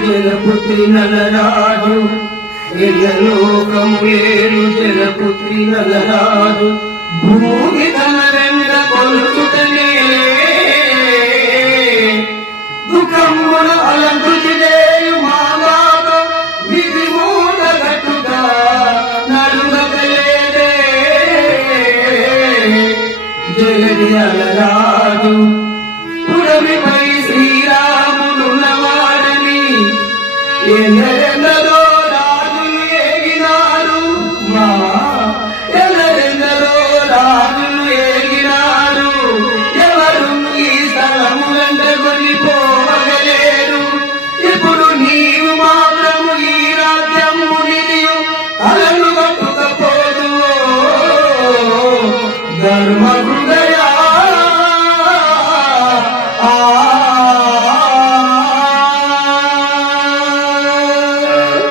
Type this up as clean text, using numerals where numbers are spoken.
జలపుత్రి నలరాజు ఎల్లలోకములేరు జలపుత్రి నలరాజు భూమి తన వెంట కొలుచుతనే దుఃఖమున అలంకృతి చేయు మామాత విధి మూట గట్టుట నలుగలేదే జగది అలరాజు పురమిపై శ్రీరాముడున్నవాడని ఎందరెందరో రాజులు ఏగినారు ఎందరెందరో రాజులు ఏగినారు ఎవరు ఈ స్థలము వెంట కొనిపోవగలేరు ఇప్పుడు నీవు మాత్రము ఈ రాజ్యము నిలియు అలను కట్టుకపోదు ధర్మ హృదయ